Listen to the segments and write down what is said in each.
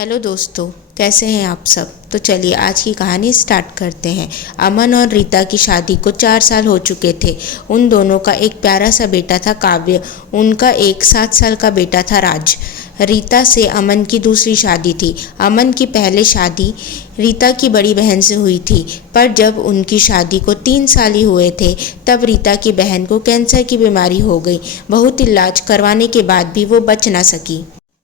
Hello दोस्तों, कैसे हैं आप सब। तो चलिए आज की कहानी स्टार्ट करते हैं। अमन और रीता की शादी को 4 साल हो चुके थे। उन दोनों का एक प्यारा सा बेटा था काव्य। उनका एक 7 साल का बेटा था राज। रीता से अमन की दूसरी शादी थी। अमन की पहले शादी रीता की बड़ी बहन से हुई थी, पर जब उनकी शादी को 3 साल ही हुए थे तब रीता की बहन को कैंसर की बीमारी हो गई। बहुत इलाज करवाने के बाद भी वो बच ना सकी।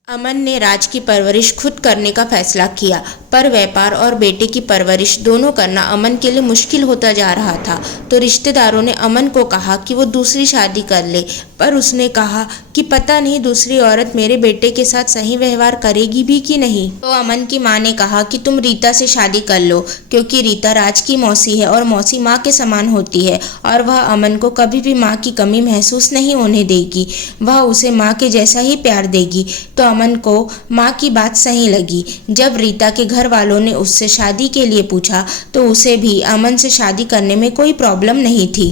अमन ने राज की परवरिश खुद करने का फैसला किया, पर व्यापार और बेटे की परवरिश दोनों करना अमन के लिए मुश्किल होता जा रहा था। तो रिश्तेदारों ने अमन को कहा कि वो दूसरी शादी कर ले, पर उसने कहा कि पता नहीं दूसरी औरत मेरे बेटे के साथ सही व्यवहार करेगी भी कि नहीं। तो अमन की माँ ने कहा कि तुम रीता से शादी कर लो, क्योंकि रीता राज की मौसी है और मौसी माँ के समान होती है और वह अमन को कभी भी माँ की कमी महसूस नहीं होने देगी। वह उसे माँ के जैसा ही प्यार देगी। तो अमन को माँ की बात सही लगी। जब रीता के घर वालों ने उससे शादी के लिए पूछा तो उसे भी अमन से शादी करने में कोई प्रॉब्लम नहीं थी।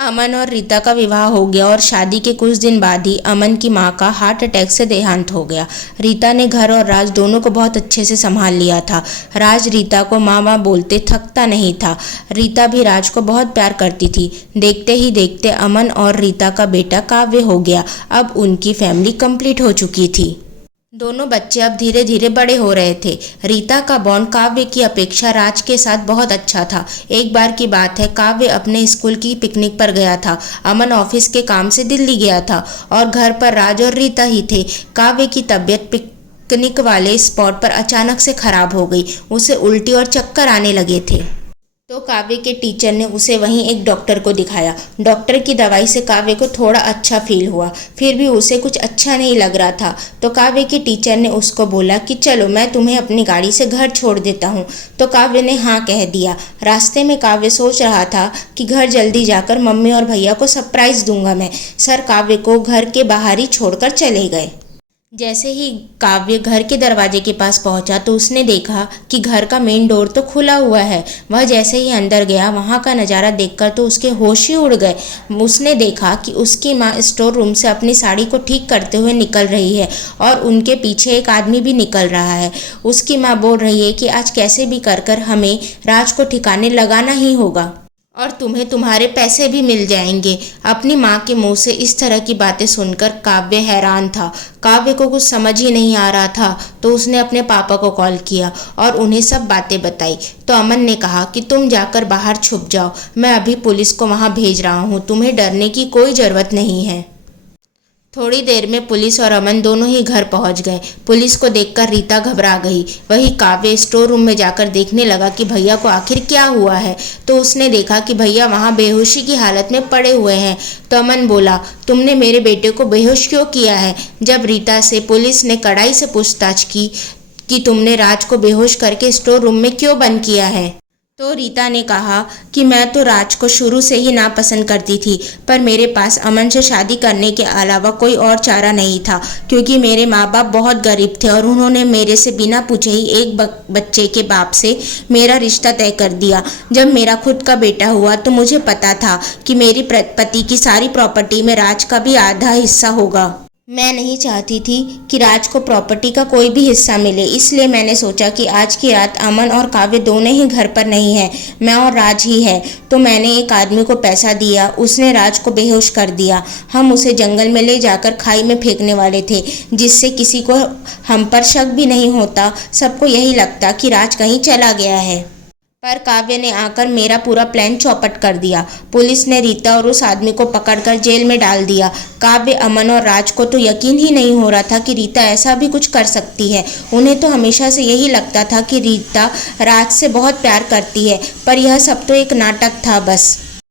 अमन और रीता का विवाह हो गया और शादी के कुछ दिन बाद ही अमन की मां का हार्ट अटैक से देहांत हो गया। रीता ने घर और राज दोनों को बहुत अच्छे से संभाल लिया था। राज रीता को माँ माँ बोलते थकता नहीं था। रीता भी राज को बहुत प्यार करती थी। देखते ही देखते अमन और रीता का बेटा काव्य हो गया। अब उनकी फैमिली कंप्लीट हो चुकी थी। दोनों बच्चे अब धीरे धीरे बड़े हो रहे थे। रीता का बॉन्ड काव्य की अपेक्षा राज के साथ बहुत अच्छा था। एक बार की बात है, काव्य अपने स्कूल की पिकनिक पर गया था। अमन ऑफिस के काम से दिल्ली गया था और घर पर राज और रीता ही थे। काव्य की तबीयत पिकनिक वाले स्पॉट पर अचानक से खराब हो गई। उसे उल्टी और चक्कर आने लगे थे। तो काव्य के टीचर ने उसे वहीं एक डॉक्टर को दिखाया। डॉक्टर की दवाई से काव्य को थोड़ा अच्छा फील हुआ, फिर भी उसे कुछ अच्छा नहीं लग रहा था। तो काव्य के टीचर ने उसको बोला कि चलो मैं तुम्हें अपनी गाड़ी से घर छोड़ देता हूँ। तो काव्य ने हाँ कह दिया। रास्ते में काव्य सोच रहा था कि घर जल्दी जाकर मम्मी और भैया को सरप्राइज दूंगा मैं। सर काव्य को घर के बाहर ही छोड़कर चले गए। जैसे ही काव्य घर के दरवाजे के पास पहुंचा तो उसने देखा कि घर का मेन डोर तो खुला हुआ है। वह जैसे ही अंदर गया, वहां का नज़ारा देखकर तो उसके होश ही उड़ गए। उसने देखा कि उसकी माँ स्टोर रूम से अपनी साड़ी को ठीक करते हुए निकल रही है और उनके पीछे एक आदमी भी निकल रहा है। उसकी माँ बोल रही है कि आज कैसे भी कर हमें राज को ठिकाने लगाना ही होगा और तुम्हें तुम्हारे पैसे भी मिल जाएंगे। अपनी माँ के मुंह से इस तरह की बातें सुनकर काव्य हैरान था। काव्य को कुछ समझ ही नहीं आ रहा था। तो उसने अपने पापा को कॉल किया और उन्हें सब बातें बताई। तो अमन ने कहा कि तुम जाकर बाहर छुप जाओ, मैं अभी पुलिस को वहाँ भेज रहा हूँ, तुम्हें डरने की कोई ज़रूरत नहीं है। थोड़ी देर में पुलिस और अमन दोनों ही घर पहुंच गए। पुलिस को देखकर रीता घबरा गई। वही काव्य स्टोर रूम में जाकर देखने लगा कि भैया को आखिर क्या हुआ है। तो उसने देखा कि भैया वहां बेहोशी की हालत में पड़े हुए हैं। तो अमन बोला, तुमने मेरे बेटे को बेहोश क्यों किया है। जब रीता से पुलिस ने कड़ाई से पूछताछ की कि तुमने राज को बेहोश करके स्टोर रूम में क्यों बंद किया है, तो रीता ने कहा कि मैं तो राज को शुरू से ही नापसंद करती थी, पर मेरे पास अमन से शादी करने के अलावा कोई और चारा नहीं था, क्योंकि मेरे माँ बाप बहुत गरीब थे और उन्होंने मेरे से बिना पूछे ही एक बच्चे के बाप से मेरा रिश्ता तय कर दिया। जब मेरा खुद का बेटा हुआ तो मुझे पता था कि मेरी पति की सारी प्रॉपर्टी में राज का भी आधा हिस्सा होगा। मैं नहीं चाहती थी कि राज को प्रॉपर्टी का कोई भी हिस्सा मिले, इसलिए मैंने सोचा कि आज की रात अमन और काव्य दोनों ही घर पर नहीं है, मैं और राज ही है। तो मैंने एक आदमी को पैसा दिया, उसने राज को बेहोश कर दिया। हम उसे जंगल में ले जाकर खाई में फेंकने वाले थे, जिससे किसी को हम पर शक भी नहीं होता। सबको यही लगता कि राज कहीं चला गया है। पर काव्य ने आकर मेरा पूरा प्लान चौपट कर दिया। पुलिस ने रीता और उस आदमी को पकड़कर जेल में डाल दिया। काव्य, अमन और राज को तो यकीन ही नहीं हो रहा था कि रीता ऐसा भी कुछ कर सकती है। उन्हें तो हमेशा से यही लगता था कि रीता राज से बहुत प्यार करती है, पर यह सब तो एक नाटक था बस।